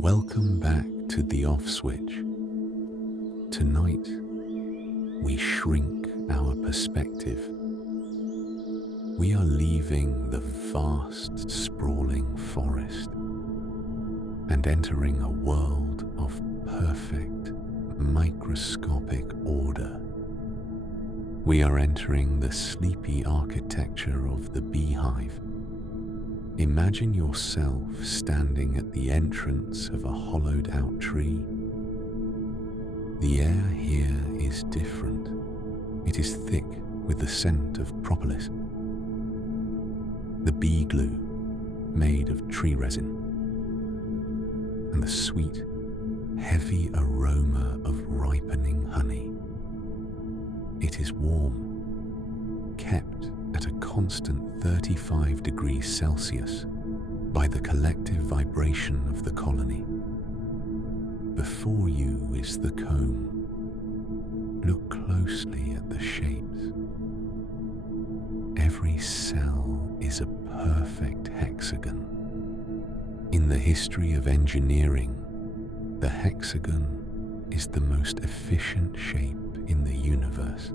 Welcome back to the off switch. Tonight, we shrink our perspective. We are leaving the vast, sprawling forest and entering a world of perfect, microscopic order. We are entering the sleepy architecture of the beehive. Imagine yourself standing at the entrance of a hollowed-out tree. The air here is different. It is thick with the scent of propolis, the bee glue made of tree resin, and the sweet, heavy aroma of ripening honey. It is warm, kept at a constant 35 degrees Celsius by the collective vibration of the colony. Before you is the comb. Look closely at the shapes. Every cell is a perfect hexagon. In the history of engineering, the hexagon is the most efficient shape in the universe.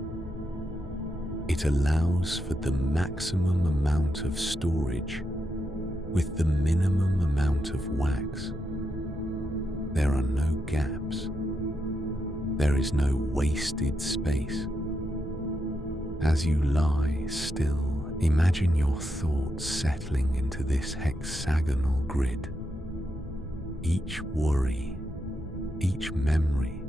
It allows for the maximum amount of storage with the minimum amount of wax. There are no gaps. There is no wasted space. As you lie still, imagine your thoughts settling into this hexagonal grid. Each worry, each memory,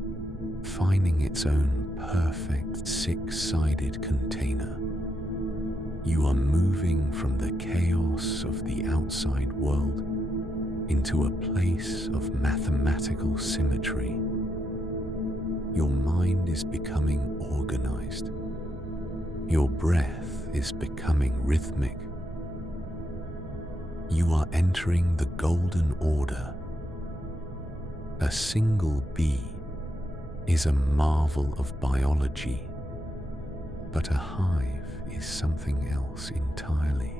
finding its own perfect six-sided container. You are moving from the chaos of the outside world into a place of mathematical symmetry. Your mind is becoming organized. Your breath is becoming rhythmic. You are entering the golden order. A single bee is a marvel of biology, but a hive is something else entirely.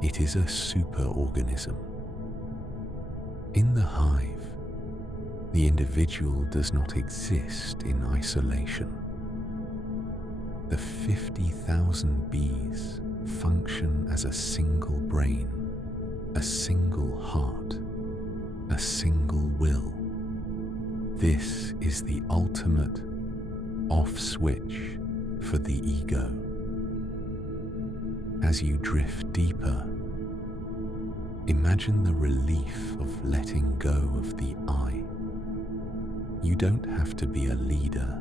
It is a superorganism. In the hive, the individual does not exist in isolation. The 50,000 bees function as a single brain, a single heart, a single will. This is the ultimate off switch for the ego. As you drift deeper, imagine the relief of letting go of the I. You don't have to be a leader,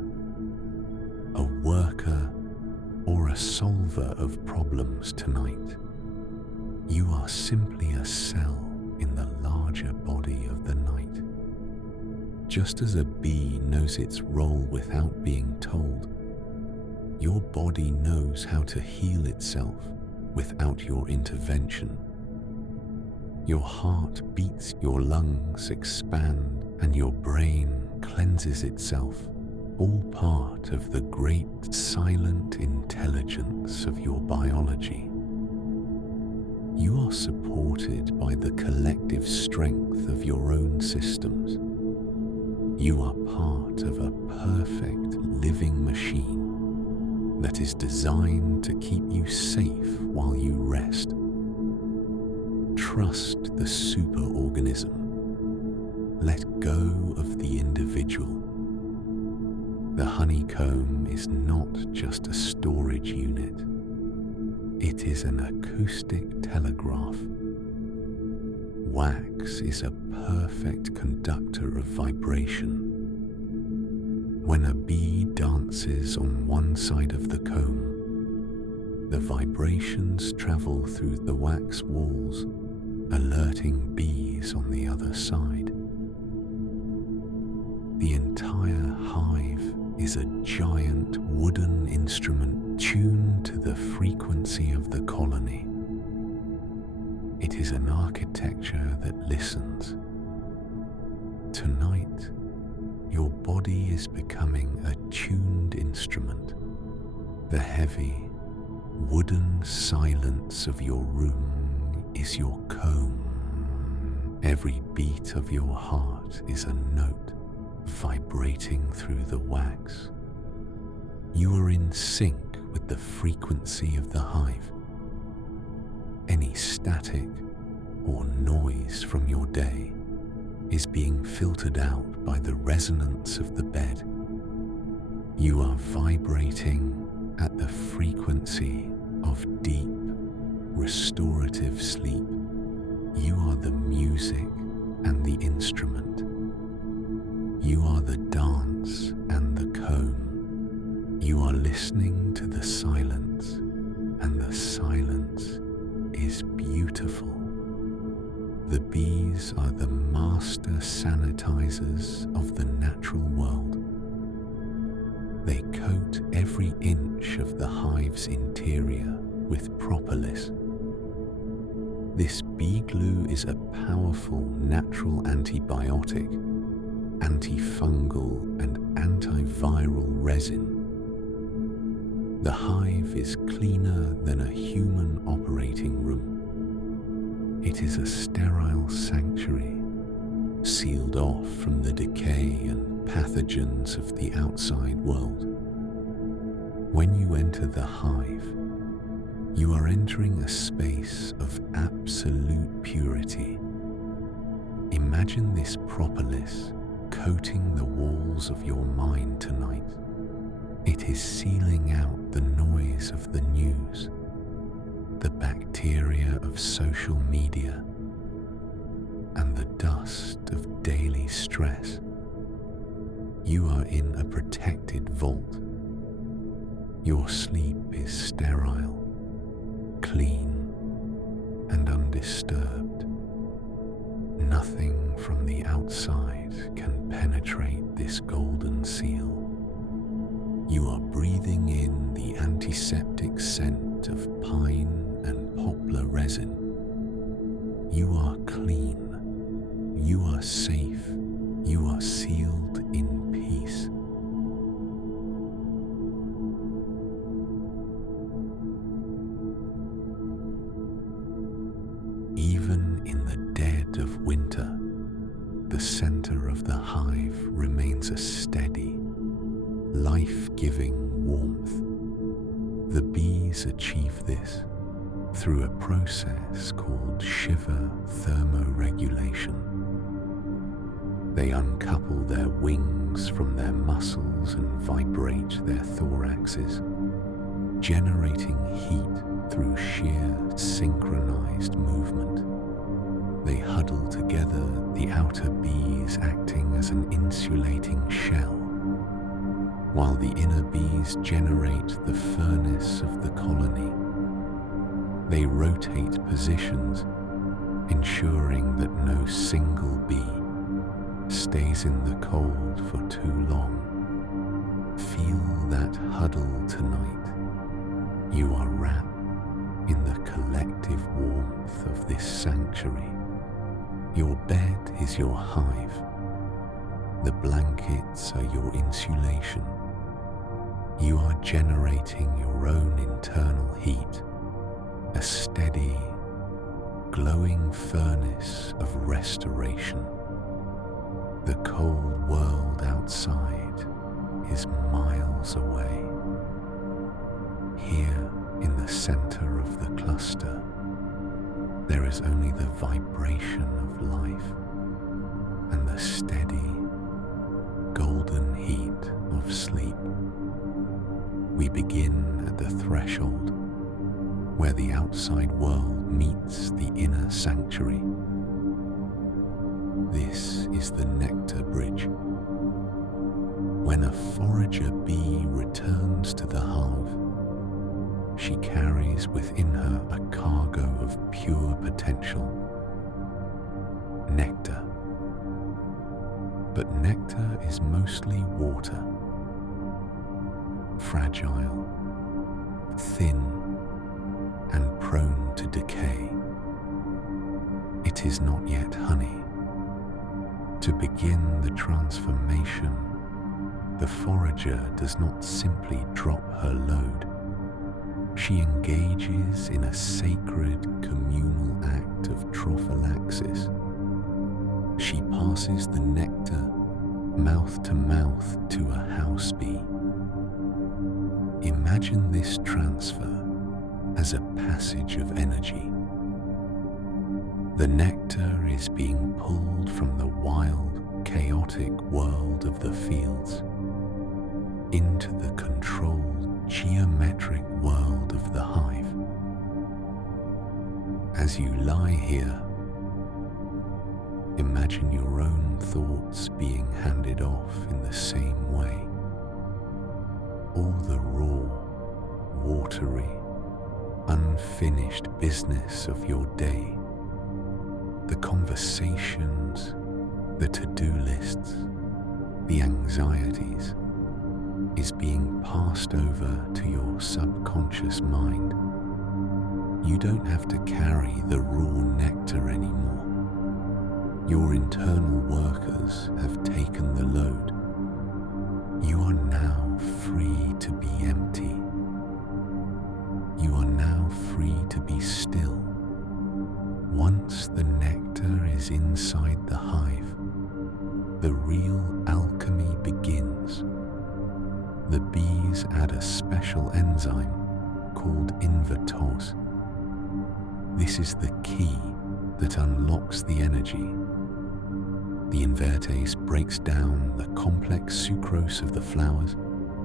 a worker, or a solver of problems tonight. You are simply a cell in the larger body of the night. Just as a bee knows its role without being told, your body knows how to heal itself without your intervention. Your heart beats, your lungs expand, and your brain cleanses itself, all part of the great silent intelligence of your biology. You are supported by the collective strength of your own systems. You are part of a perfect living machine that is designed to keep you safe while you rest. Trust the superorganism. Let go of the individual. The honeycomb is not just a storage unit. It is an acoustic telegraph. Wax is a perfect conductor of vibration. When a bee dances on one side of the comb, the vibrations travel through the wax walls, alerting bees on the other side. The entire hive is a giant wooden instrument tuned to the frequency of the colony. It is an architecture that listens. Tonight, your body is becoming a tuned instrument. The heavy, wooden silence of your room is your comb. Every beat of your heart is a note vibrating through the wax. You are in sync with the frequency of the hive. Any static or noise from your day is being filtered out by the resonance of the bed. You are vibrating at the frequency of deep, restorative sleep. You are the music and the instrument. You are the dance and the comb. You are listening to the silence, and the silence is beautiful. The bees are the master sanitizers of the natural world. They coat every inch of the hive's interior with propolis. This bee glue is a powerful natural antibiotic, antifungal and antiviral resin. The hive is cleaner than a human operating room. It is a sterile sanctuary, sealed off from the decay and pathogens of the outside world. When you enter the hive, you are entering a space of absolute purity. Imagine this propolis coating the walls of your mind tonight. It is sealing out the noise of the news, the bacteria of social media, and the dust of daily stress. You are in a protected vault. Your sleep is sterile, clean, and undisturbed. Nothing from the outside can penetrate this golden seal. You are breathing in the antiseptic scent of pine and poplar resin. You are clean. You are safe. You are sealed in peace. Even in the dead of winter, the center of the hive remains a steady, life-giving warmth. The bees achieve this through a process called shiver thermoregulation. They uncouple their wings from their muscles and vibrate their thoraxes, generating heat through sheer synchronized movement. They huddle together, the outer bees acting as an insulating shell, while the inner bees generate the furnace of the colony. They rotate positions, ensuring that no single bee stays in the cold for too long. Feel that huddle tonight. You are wrapped in the collective warmth of this sanctuary. Your bed is your hive. The blankets are your insulation. You are generating your own internal heat, a steady, glowing furnace of restoration. The cold world outside is miles away. Here in the center of the cluster, there is only the vibration of life and the steady, golden heat of sleep. We begin at the threshold, where the outside world meets the inner sanctuary. This is the Nectar Bridge. When a forager bee returns to the hive, she carries within her a cargo of pure potential, nectar. But nectar is mostly water, fragile, thin, and prone to decay. It is not yet honey. To begin the transformation, the forager does not simply drop her load. She engages in a sacred communal act of trophallaxis, passes the nectar mouth to mouth to a house bee. Imagine this transfer as a passage of energy. The nectar is being pulled from the wild, chaotic world of the fields into the controlled, geometric world of the hive. As you lie here, imagine your own thoughts being handed off in the same way. All the raw, watery, unfinished business of your day, the conversations, the to-do lists, the anxieties, is being passed over to your subconscious mind. You don't have to carry the raw nectar anymore. Your internal workers have taken the load. You are now free to be empty. You are now free to be still. Once the nectar is inside the hive, the real alchemy begins. The bees add a special enzyme called invertase. This is the key that unlocks the energy. The invertase breaks down the complex sucrose of the flowers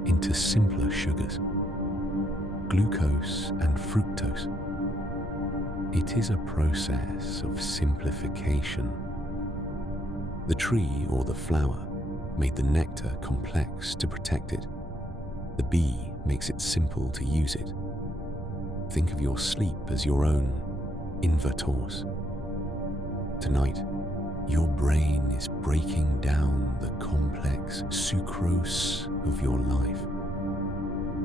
into simpler sugars, glucose and fructose. It is a process of simplification. The tree or the flower made the nectar complex to protect it. The bee makes it simple to use it. Think of your sleep as your own invertase. Tonight, your brain is breaking down the complex sucrose of your life.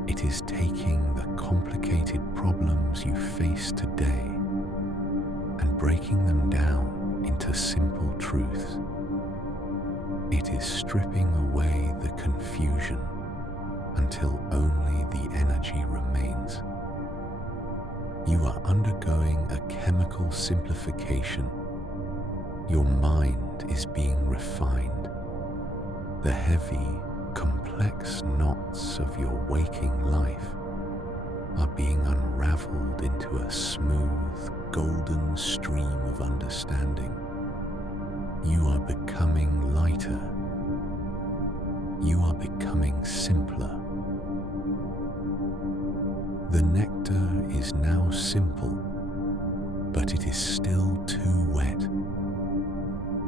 It is taking the complicated problems you face today and breaking them down into simple truths. It is stripping away the confusion until only the energy remains. You are undergoing a chemical simplification. Your mind is being refined. The heavy, complex knots of your waking life are being unraveled into a smooth, golden stream of understanding. You are becoming lighter. You are becoming simpler. The nectar is now simple, but it is still too wet.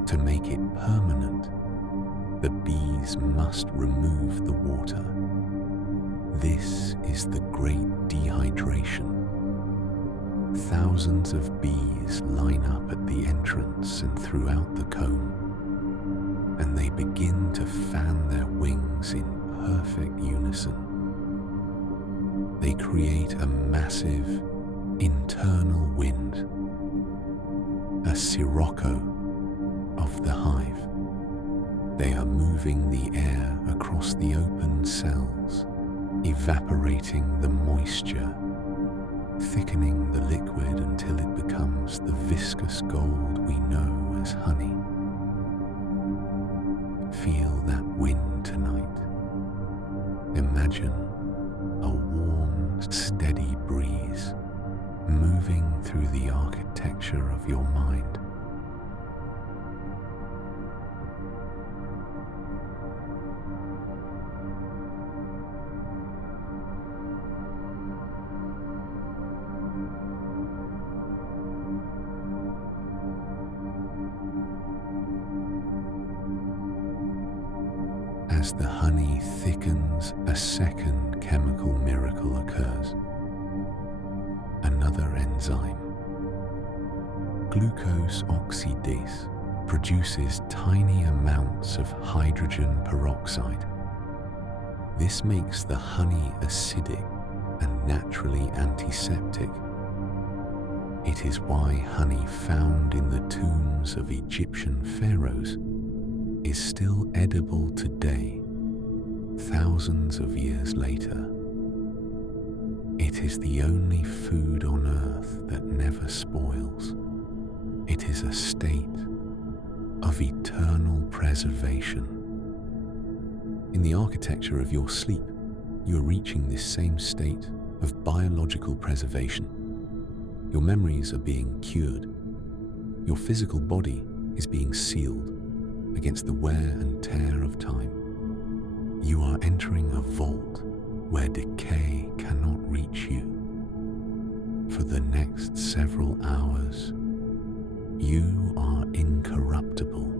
To make it permanent, the bees must remove the water. This is the great dehydration. Thousands of bees line up at the entrance and throughout the comb, and they begin to fan their wings in perfect unison. They create a massive internal wind, a sirocco of the hive. They are moving the air across the open cells, evaporating the moisture, thickening the liquid until it becomes the viscous gold we know as honey. Feel that wind tonight. Imagine a warm, steady breeze moving through the architecture of your mind. As the honey thickens, a second chemical miracle occurs. Another enzyme, glucose oxidase, produces tiny amounts of hydrogen peroxide. This makes the honey acidic and naturally antiseptic. It is why honey found in the tombs of Egyptian pharaohs is still edible today, thousands of years later. It is the only food on earth that never spoils. It is a state of eternal preservation. In the architecture of your sleep, you are reaching this same state of biological preservation. Your memories are being cured. Your physical body is being sealed against the wear and tear of time. You are entering a vault where decay cannot reach you. For the next several hours, you are incorruptible.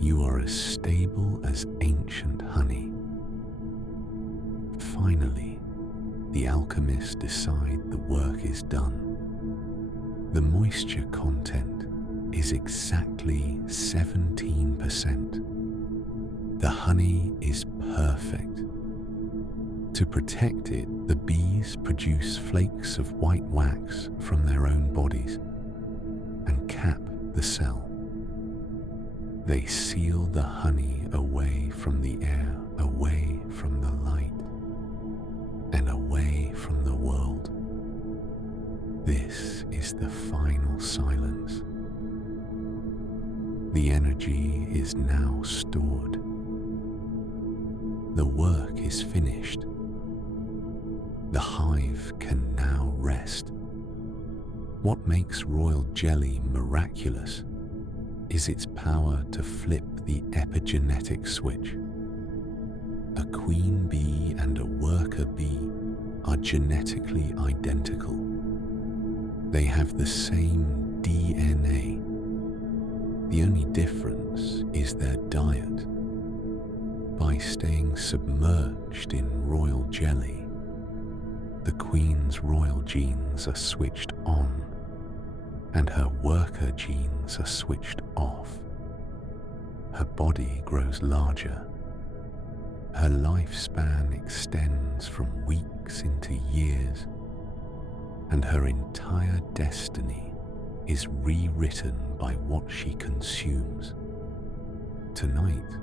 You are as stable as ancient honey. Finally, the alchemists decide the work is done. The moisture content is exactly 17%. The honey is perfect. To protect it, the bees produce flakes of white wax from their own bodies and cap the cell. They seal the honey away from the air, away from the light, and away from the world. This is the final silence. The energy is now stored. The work is finished. The hive can now rest. What makes royal jelly miraculous is its power to flip the epigenetic switch. A queen bee and a worker bee are genetically identical. They have the same DNA. The only difference is their diet. By staying submerged in royal jelly, the queen's royal genes are switched on and her worker genes are switched off. Her body grows larger. Her lifespan extends from weeks into years, and her entire destiny is rewritten by what she consumes. Tonight,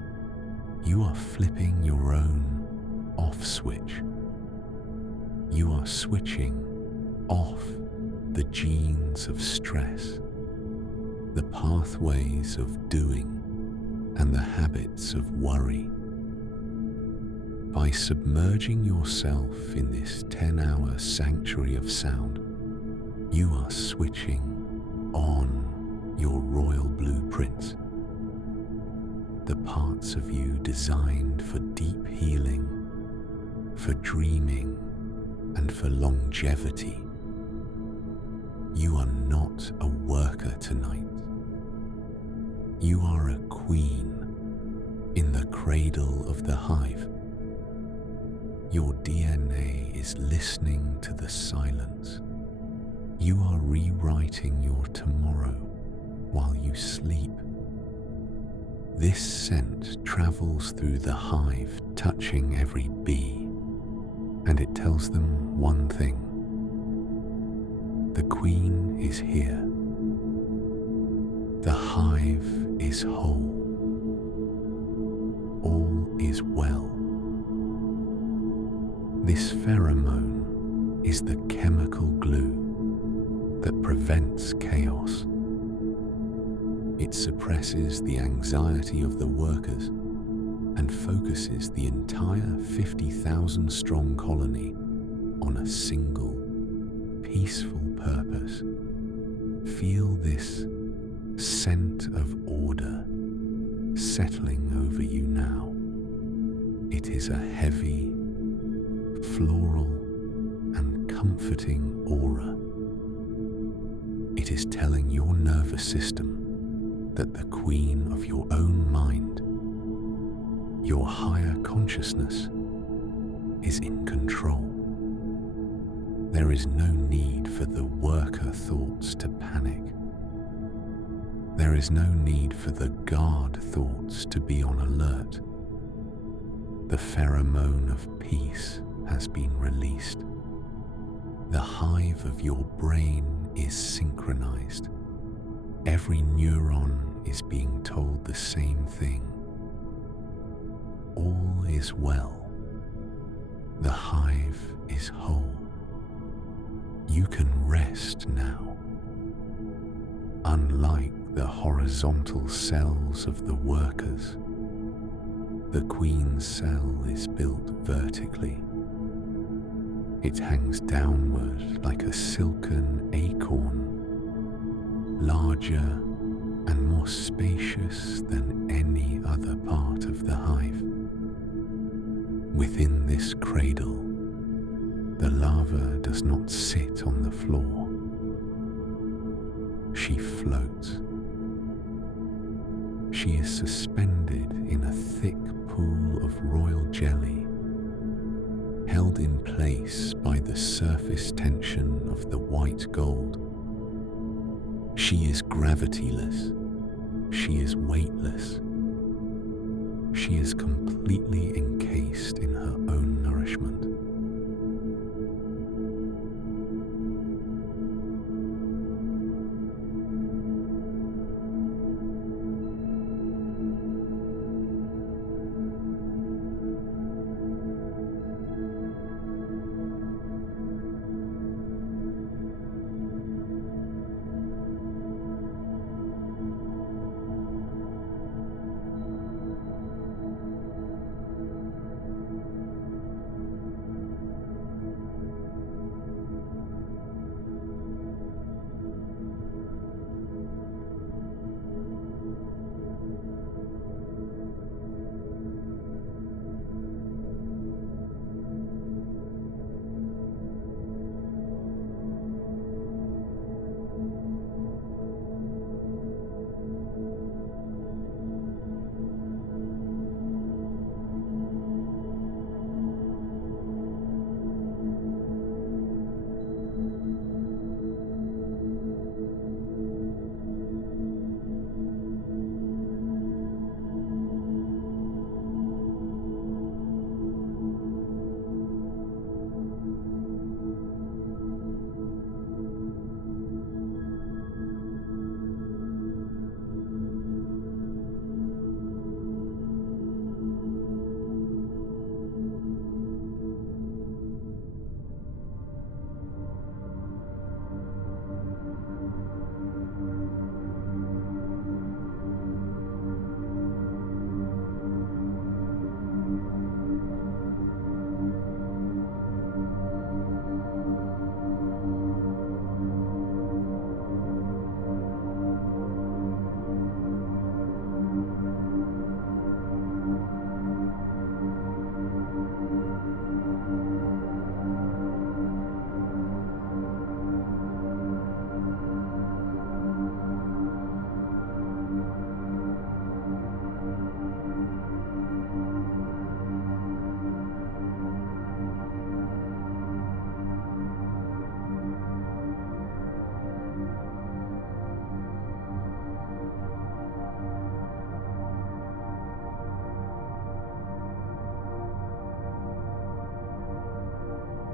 you are flipping your own off switch. You are switching off the genes of stress, the pathways of doing, and the habits of worry. By submerging yourself in this 10-hour sanctuary of sound, you are switching on your royal blueprints, the parts of you designed for deep healing, for dreaming, and for longevity. You are not a worker tonight. You are a queen in the cradle of the hive. Your DNA is listening to the silence. You are rewriting your tomorrow while you sleep. This scent travels through the hive, touching every bee, and it tells them one thing. The queen is here. The hive is whole. All is well. This pheromone is the chemical glue that prevents chaos. It suppresses the anxiety of the workers and focuses the entire 50,000 strong colony on a single, peaceful purpose. Feel this scent of order settling over you now. It is a heavy, floral, and comforting aura. It is telling your nervous system that the queen of your own mind, your higher consciousness, is in control. There is no need for the worker thoughts to panic. There is no need for the guard thoughts to be on alert. The pheromone of peace has been released. The hive of your brain is synchronized. Every neuron is being told the same thing. All is well. The hive is whole. You can rest now. Unlike the horizontal cells of the workers, the queen's cell is built vertically. It hangs downward like a silken acorn, larger and more spacious than any other part of the hive. Within this cradle, the larva does not sit on the floor. She floats. She is suspended in a thick pool of royal jelly, held in place by the surface tension of the white gold. She is gravityless. She is weightless. She is completely encased in her own nourishment.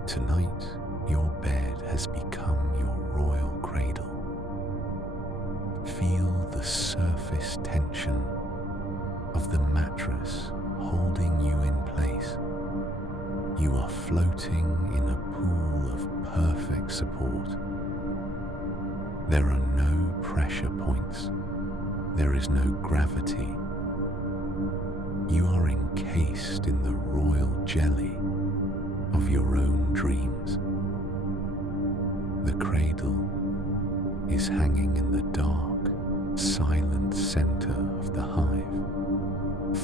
Tonight, your bed has become your royal cradle. Feel the surface tension of the mattress holding you in place. You are floating in a pool of perfect support. There are no pressure points. There is no gravity. You are encased in the royal jelly of your own dreams. The cradle is hanging in the dark, silent center of the hive,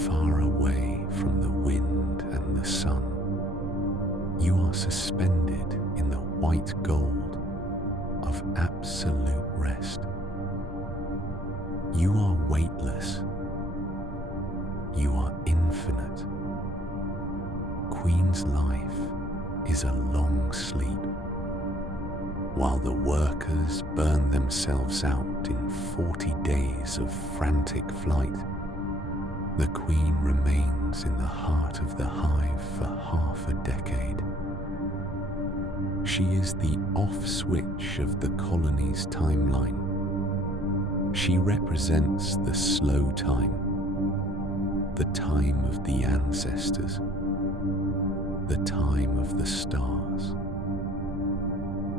far away from the wind and the sun. You are suspended in the white gold of absolute rest. You are weightless. You are infinite. Queen's life is a long sleep. While the workers burn themselves out in 40 days of frantic flight, the Queen remains in the heart of the hive for half a decade. She is the off switch of the colony's timeline. She represents the slow time, the time of the ancestors, the time of the stars.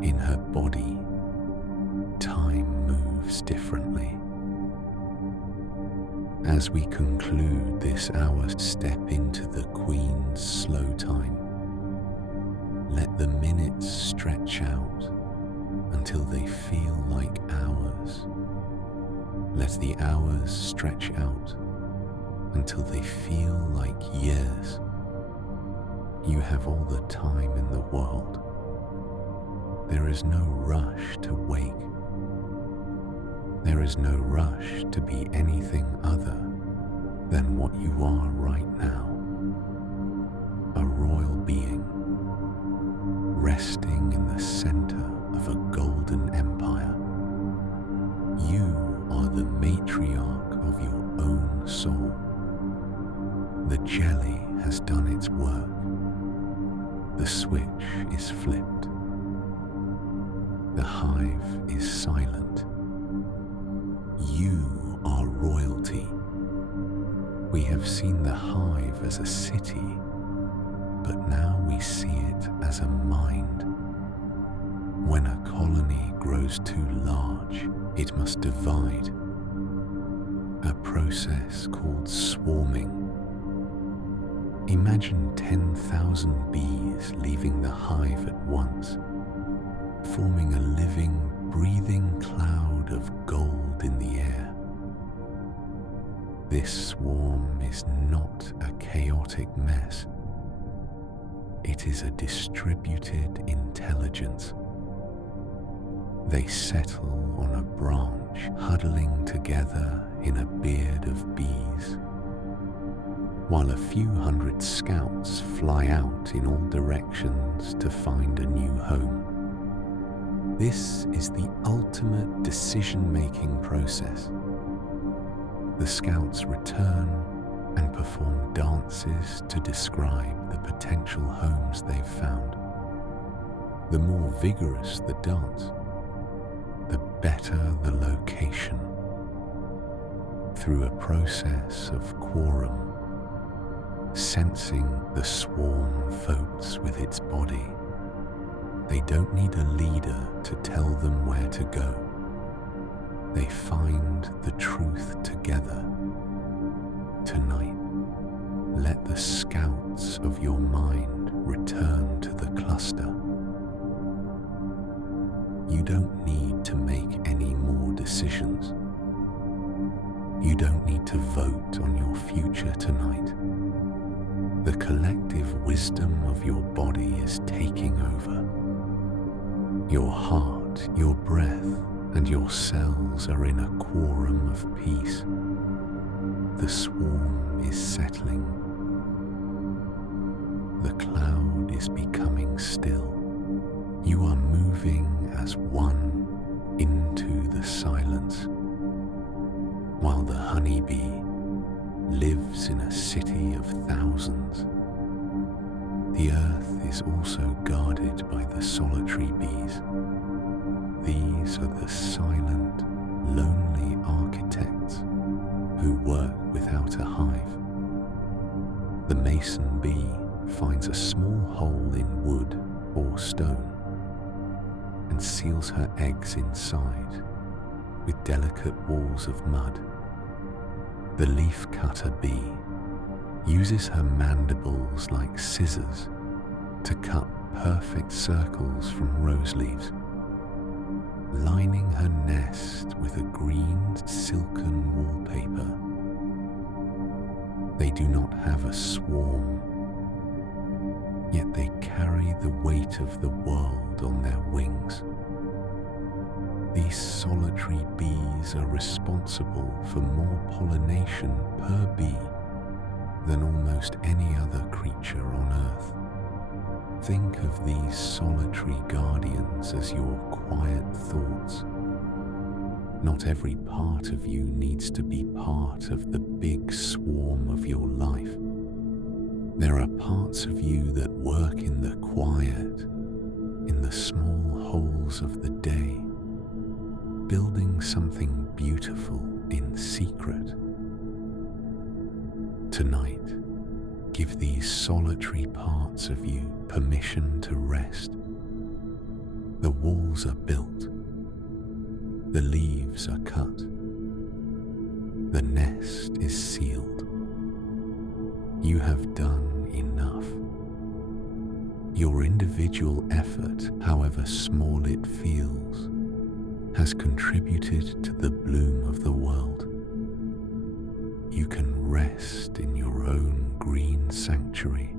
In her body, time moves differently. As we conclude this hour, step into the Queen's slow time. Let the minutes stretch out until they feel like hours. Let the hours stretch out until they feel like years. You have all the time in the world. There is no rush to wake. There is no rush to be anything other than what you are right now. A royal being, resting in the center of a golden empire. You are the matriarch of your own soul. The jelly has done its work. The switch is flipped. The hive is silent. You are royalty. We have seen the hive as a city, but now we see it as a mind. When a colony grows too large, it must divide. A process called swarming. Imagine 10,000 bees leaving the hive at once, forming a living, breathing cloud of gold in the air. This swarm is not a chaotic mess. It is a distributed intelligence. They settle on a branch, huddling together in a beard of bees, while a few hundred scouts fly out in all directions to find a new home. This is the ultimate decision-making process. The scouts return and perform dances to describe the potential homes they've found. The more vigorous the dance, the better the location. Through a process of quorum, sensing the swarm votes with its body. They don't need a leader to tell them where to go. They find the truth together. Tonight, let the scouts of your mind return to the cluster. You don't need to make any more decisions. You don't need to vote on your future tonight. The collective wisdom of your body is taking over. Your heart, your breath, and your cells are in a quorum of peace. The swarm is settling. The cloud is becoming still. You are moving as one into the silence, while the honeybee lives in a city of thousands. The earth is also guarded by the solitary bees. These are the silent, lonely architects who work without a hive. The mason bee finds a small hole in wood or stone and seals her eggs inside with delicate walls of mud. The leaf-cutter bee uses her mandibles like scissors to cut perfect circles from rose leaves, lining her nest with a green silken wallpaper. They do not have a swarm, yet they carry the weight of the world on their wings. These solitary bees are responsible for more pollination per bee than almost any other creature on Earth. Think of these solitary guardians as your quiet thoughts. Not every part of you needs to be part of the big swarm of your life. There are parts of you that work in the quiet, in the small holes of the day, building something beautiful in secret. Tonight, give these solitary parts of you permission to rest. The walls are built. The leaves are cut. The nest is sealed. You have done enough. Your individual effort, however small it feels, has contributed to the bloom of the world. You can rest in your own green sanctuary.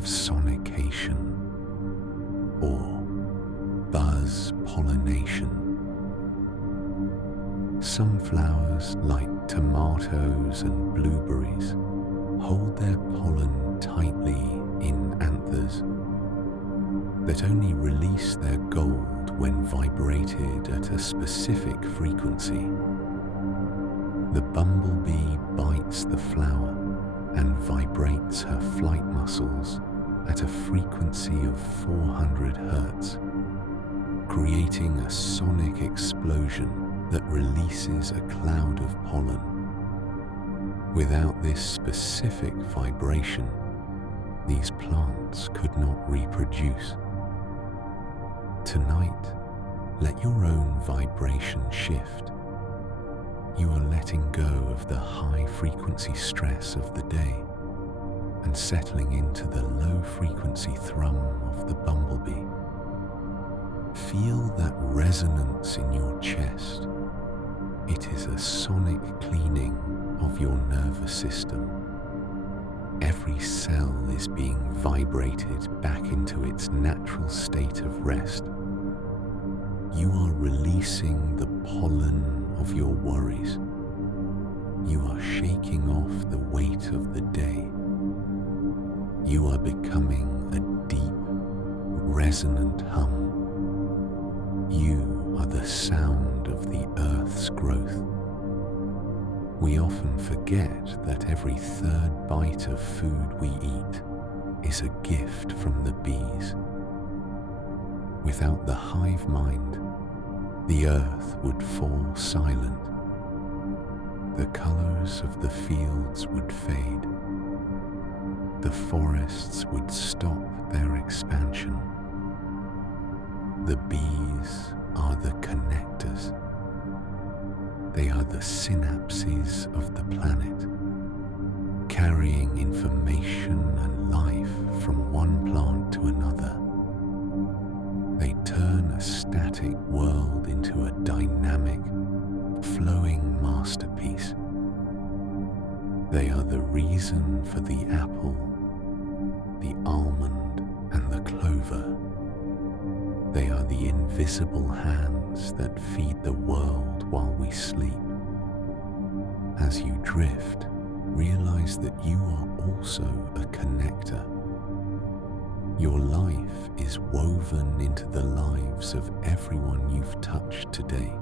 of sonication or buzz pollination. Some flowers, like tomatoes and blueberries, hold their pollen tightly in anthers that only release their gold when vibrated at a specific frequency. The bumblebee bites the flower and vibrates her flight muscles at a frequency of 400 Hz, creating a sonic explosion that releases a cloud of pollen. Without this specific vibration, these plants could not reproduce. Tonight, let your own vibration shift. You are letting go of the high-frequency stress of the day and settling into the low-frequency thrum of the bumblebee. Feel that resonance in your chest. It is a sonic cleaning of your nervous system. Every cell is being vibrated back into its natural state of rest. You are releasing the pollen of your worries. You are shaking off the weight of the day. You are becoming a deep, resonant hum. You are the sound of the earth's growth. We often forget that every third bite of food we eat is a gift from the bees. Without the hive mind, the earth would fall silent. The colors of the fields would fade. The forests would stop their expansion. The bees are the connectors. They are the synapses of the planet, carrying information and life from one plant to another. They turn a static world into a dynamic, flowing masterpiece. They are the reason for the apple, the almond, and the clover. They are the invisible hands that feed the world while we sleep. As you drift, realize that you are also a connector. Your life is woven into the lives of everyone you've touched today.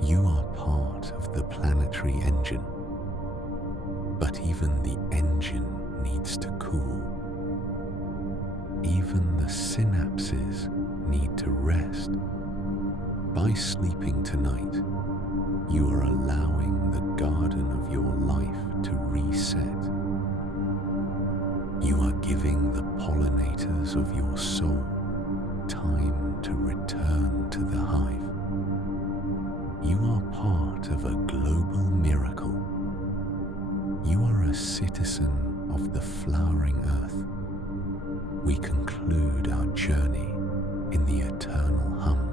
You are part of the planetary engine, but even the engine needs to cool. Even the synapses need to rest. By sleeping tonight, you are allowing the garden of your life to reset. You are giving the pollinators of your soul time to return to the hive. You are part of a global miracle. You are a citizen of the flowering earth. We conclude our journey in the eternal hum.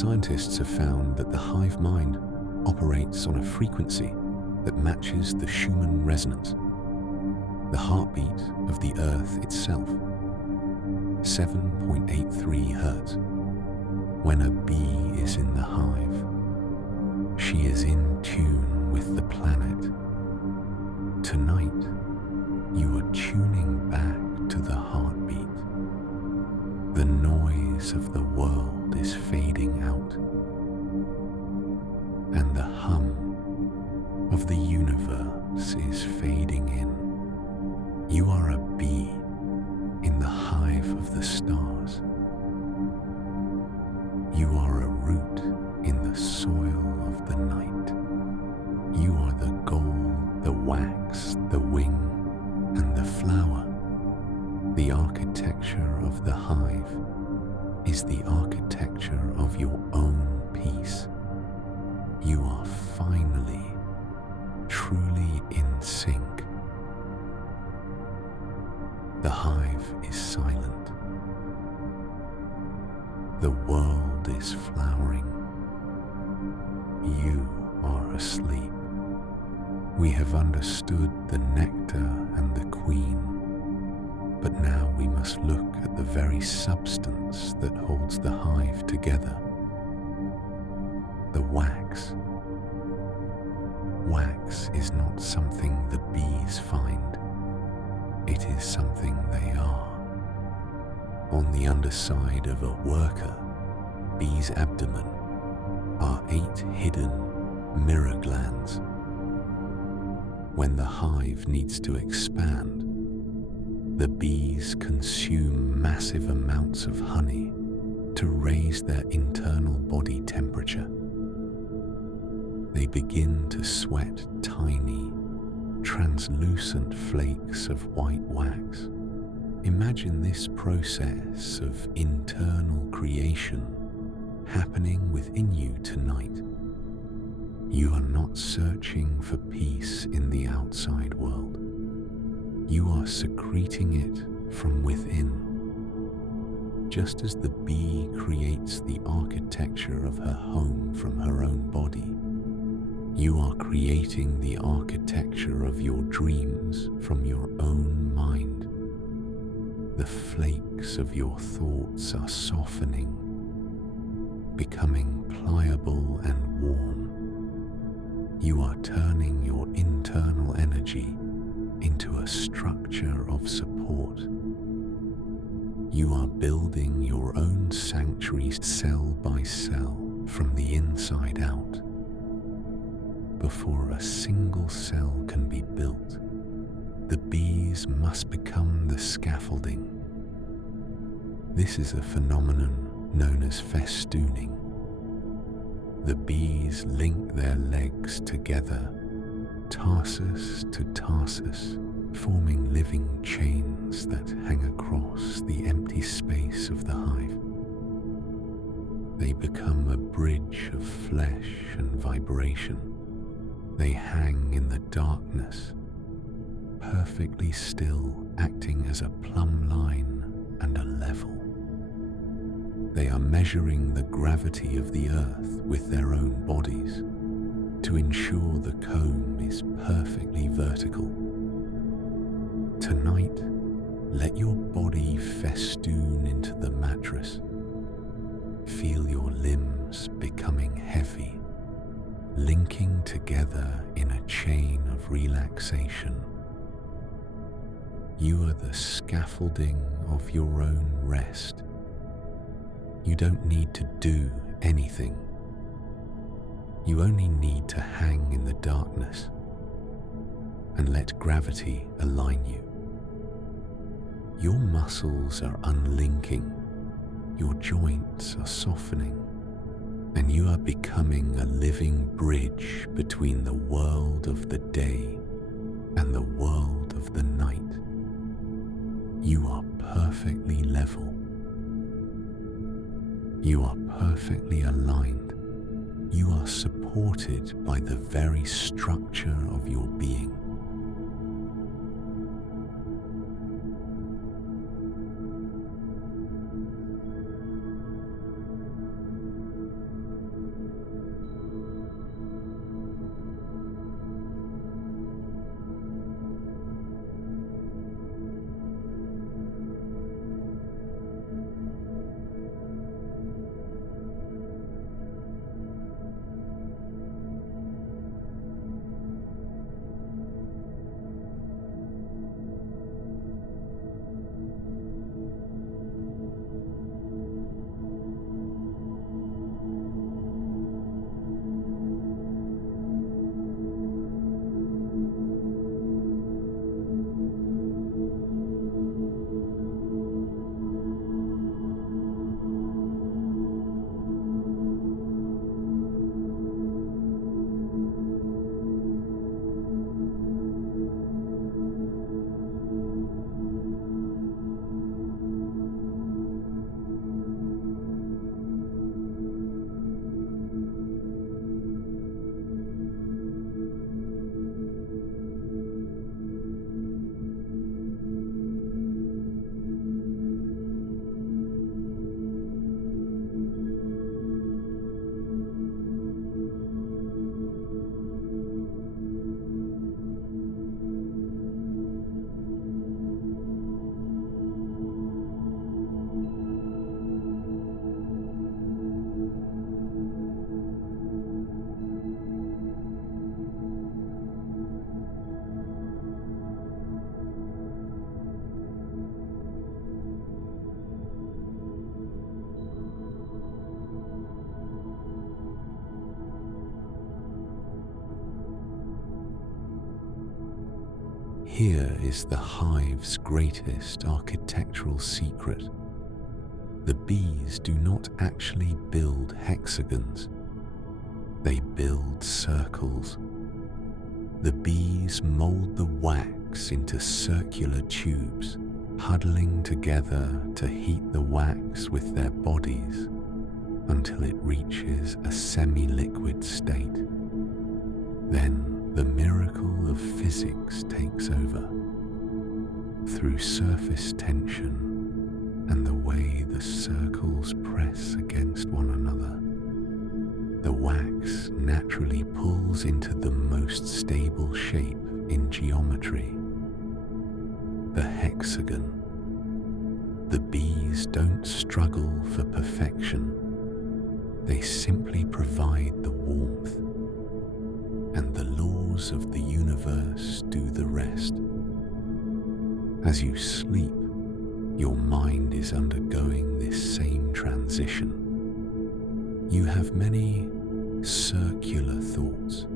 Scientists have found that the hive mind operates on a frequency that matches the Schumann resonance, the heartbeat of the Earth itself, 7.83 Hertz. When a bee is in the hive, she is in tune with the planet. Tonight, you are tuning back to the heartbeat. The noise of the world is fading out, and the hum of the universe is fading in. You are a bee in the hive of the stars. You are a root in the soil of the night. You are the gold, the wax, the wing, and the flower. The architecture of the hive is the architecture of your own peace. You are finally, truly in sync. The hive is silent. The world is flowering. You are asleep. We have understood the nectar and the queen, but now we must look at the very substance that holds the hive together. The wax. Wax is not something the bees find. It is something they are. On the underside of a worker bee's abdomen are 8 hidden mirror glands. When the hive needs to expand, the bees consume massive amounts of honey to raise their internal body temperature. They begin to sweat tiny, translucent flakes of white wax. Imagine this process of internal creation happening within you tonight. You are not searching for peace in the outside world. You are secreting it from within. Just as the bee creates the architecture of her home from her own body, you are creating the architecture of your dreams from your own mind. The flakes of your thoughts are softening, becoming pliable and warm. You are turning your internal energy into a structure of support. You are building your own sanctuary cell by cell from the inside out. Before a single cell can be built, the bees must become the scaffolding. This is a phenomenon known as festooning. The bees link their legs together, tarsus to tarsus, forming living chains that hang across the empty space of the hive. They become a bridge of flesh and vibration. They hang in the darkness, perfectly still, acting as a plumb line and a level. They are measuring the gravity of the earth with their own bodies to ensure the comb is perfectly vertical. Tonight, let your body festoon into the mattress. Feel your limbs becoming heavy, linking together in a chain of relaxation. You are the scaffolding of your own rest. You don't need to do anything. You only need to hang in the darkness and let gravity align you. Your muscles are unlinking, your joints are softening, and you are becoming a living bridge between the world of the day and the world of the night. You are perfectly level. You are perfectly aligned. You are supported by the very structure of your being. Here is the hive's greatest architectural secret. The bees do not actually build hexagons. They build circles. The bees mold the wax into circular tubes, huddling together to heat the wax with their bodies until it reaches a semi-liquid state. Then the miracle of physics takes over. Through surface tension and the way the circles press against one another, the wax naturally pulls into the most stable shape in geometry, the hexagon. The bees don't struggle for perfection. They simply provide the warmth, and the laws of the universe do the rest. As you sleep, your mind is undergoing this same transition. You have many circular thoughts,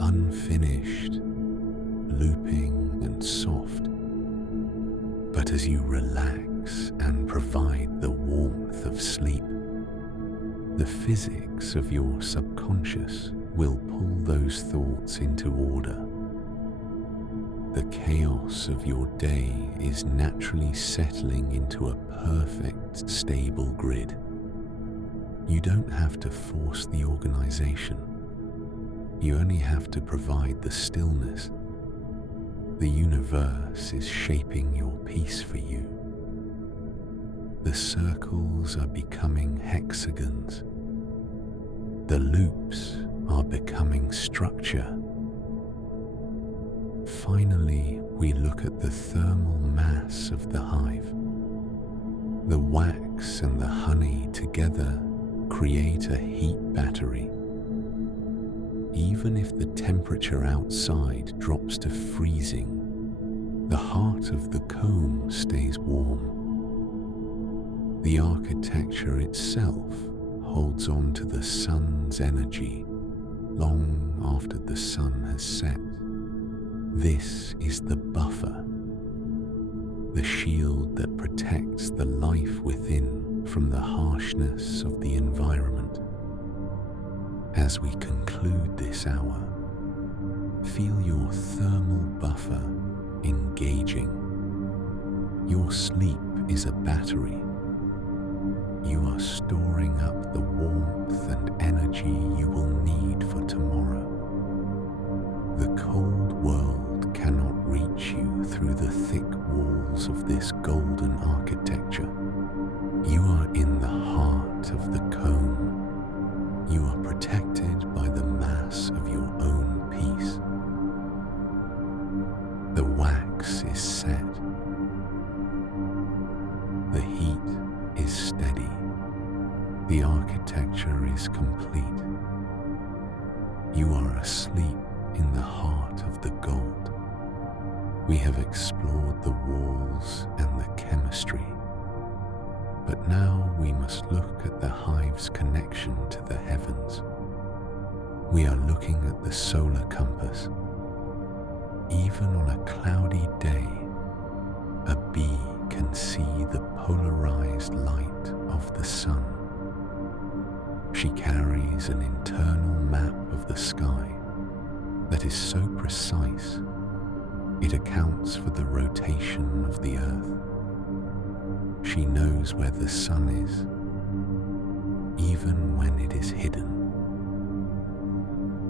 unfinished, looping and soft. But as you relax and provide the warmth of sleep, the physics of your subconscious will pull those thoughts into order. The chaos of your day is naturally settling into a perfect, stable grid. You don't have to force the organization. You only have to provide the stillness. The universe is shaping your peace for you. The circles are becoming hexagons. The loops are becoming structure. Finally, we look at the thermal mass of the hive. The wax and the honey together create a heat battery. Even if the temperature outside drops to freezing, the heart of the comb stays warm. The architecture itself holds on to the sun's energy long after the sun has set. This is the buffer, the shield that protects the life within from the harshness of the environment. As we conclude this hour, feel your thermal buffer engaging. Your sleep is a battery. You are storing up the warmth and energy you will need for tomorrow. The cold world cannot reach you through the thick walls of this golden architecture. You are in the heart of the comb. You are protected by the mass of your own peace. The wax is set. The heat is steady. The architecture is complete. You are asleep in the heart of the gold. We have explored the walls and the chemistry. But now we must look at the hive's connection to the heavens. We are looking at the solar compass. Even on a cloudy day, a bee can see the polarized light of the sun. She carries an internal map of the sky that is so precise it accounts for the rotation of the earth. She knows where the sun is, even when it is hidden.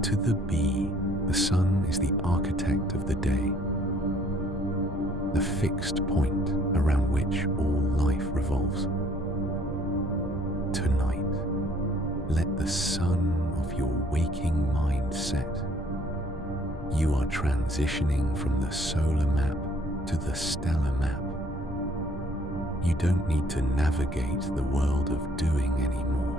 To the bee, the sun is the architect of the day, the fixed point around which all life revolves. Tonight, let the sun of your waking mind set. You are transitioning from the solar map to the stellar map. You don't need to navigate the world of doing anymore.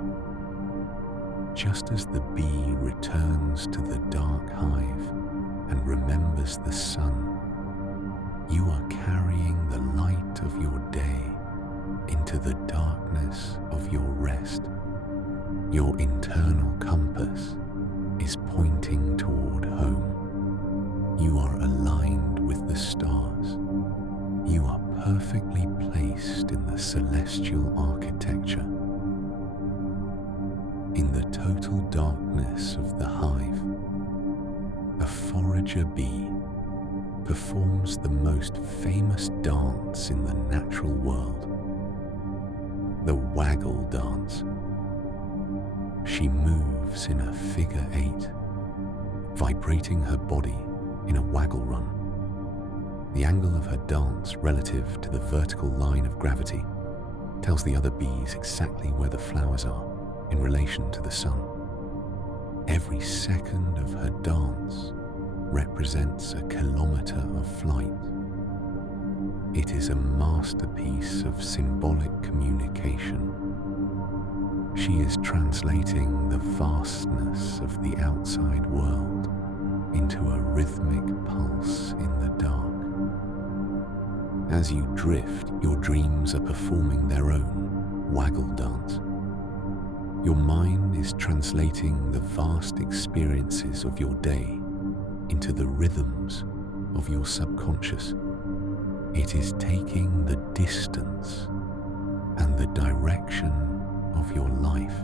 Just as the bee returns to the dark hive and remembers the sun, you are carrying the light of your day into the darkness of your rest. Your internal compass is pointing toward home. You are aligned perfectly placed in the celestial architecture. In the total darkness of the hive, a forager bee performs the most famous dance in the natural world, the Waggle Dance. She moves in a figure 8, vibrating her body in a waggle run. The angle of her dance relative to the vertical line of gravity tells the other bees exactly where the flowers are in relation to the sun. Every second of her dance represents a kilometer of flight. It is a masterpiece of symbolic communication. She is translating the vastness of the outside world into a rhythmic pulse in the dark. As you drift, your dreams are performing their own waggle dance. Your mind is translating the vast experiences of your day into the rhythms of your subconscious. It is taking the distance and the direction of your life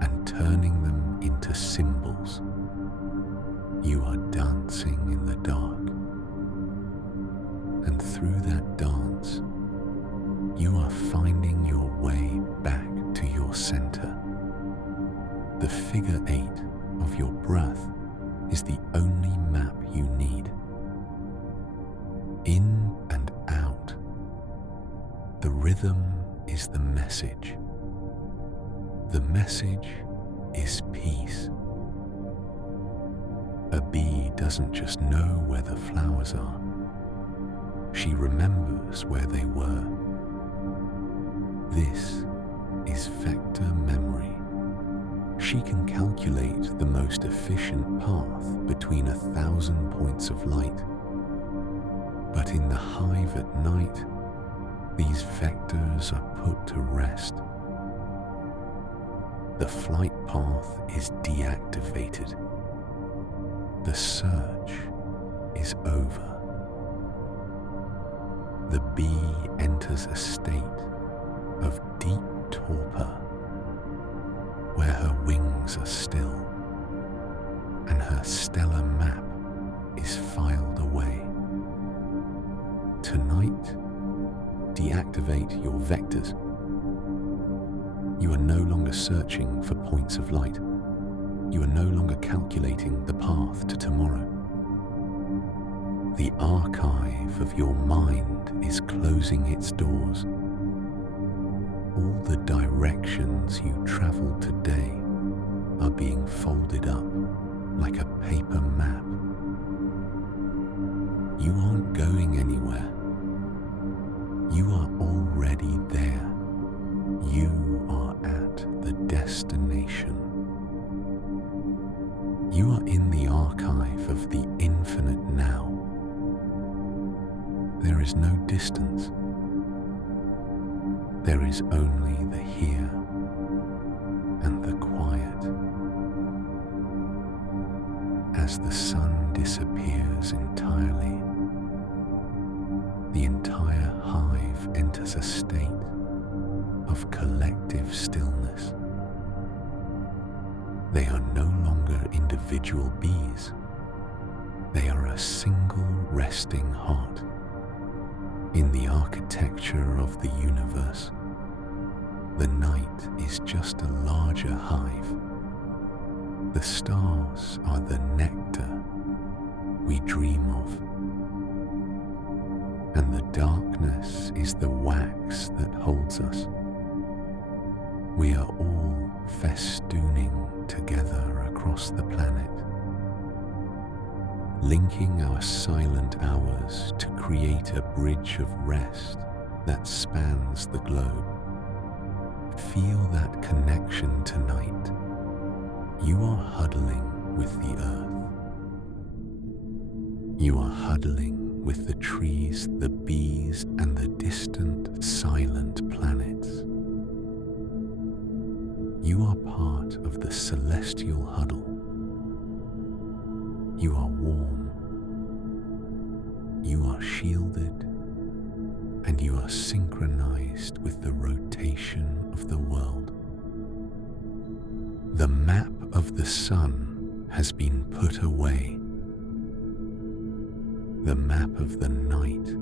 and turning them into symbols. You are dancing in the dark, and through that dance, you are finding your way back to your center. The figure 8 of your breath is the only map you need. In and out, the rhythm is the message. The message is peace. A bee doesn't just know where the flowers are. She remembers where they were. This is vector memory. She can calculate the most efficient path between 1,000 points of light. But in the hive at night, these vectors are put to rest. The flight path is deactivated. The search is over. The bee enters a state of deep torpor, where her wings are still and her stellar map is filed away. Tonight, deactivate your vectors. You are no longer searching for points of light. You are no longer calculating the path to tomorrow. The archive of your mind is closing its doors. All the directions you traveled today are being folded up like a paper map. You aren't going anywhere. You are already there. You are at the destination. You are in the archive of the infinite now. There is no distance. There is only the here and the quiet. As the sun disappears entirely, the entire hive enters a state of collective stillness. They are no longer individual bees. They are a single resting heart in the architecture of the universe. The night is just a larger hive. The stars are the nectar we dream of, and the darkness is the wax that holds us. We are all festooning together across the planet, linking our silent hours to create a bridge of rest that spans the globe. Feel that connection tonight. You are huddling with the earth. You are huddling with the trees, the bees, and the distant, silent planets. You are part of the celestial huddle. You are warm. You are shielded. and you are synchronized with the rotation of the world. The map of the sun has been put away. The map of the night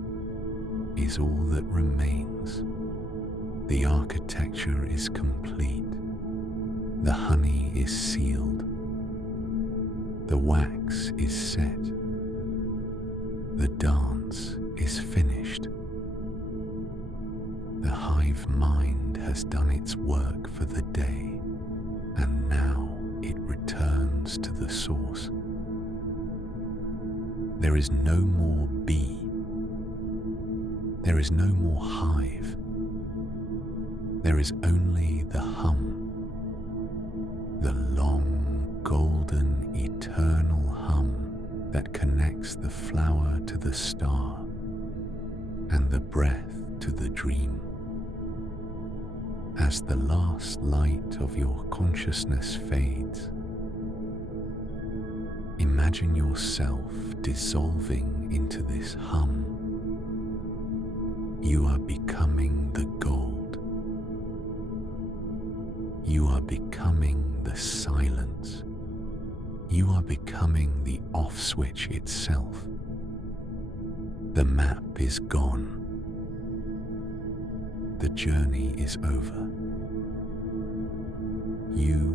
is all that remains. The architecture is complete. The honey is sealed. The wax is set. The dance is finished. The hive mind has done its work for the day, and now it returns to the source. There is no more bee. There is no more hive. There is only the hum, the long, golden, eternal hum that connects the flower to the star and the breath to the dream. As the last light of your consciousness fades, imagine yourself dissolving into this hum. You are becoming the gold. You are becoming the silence. You are becoming the off switch itself. The map is gone. The journey is over. You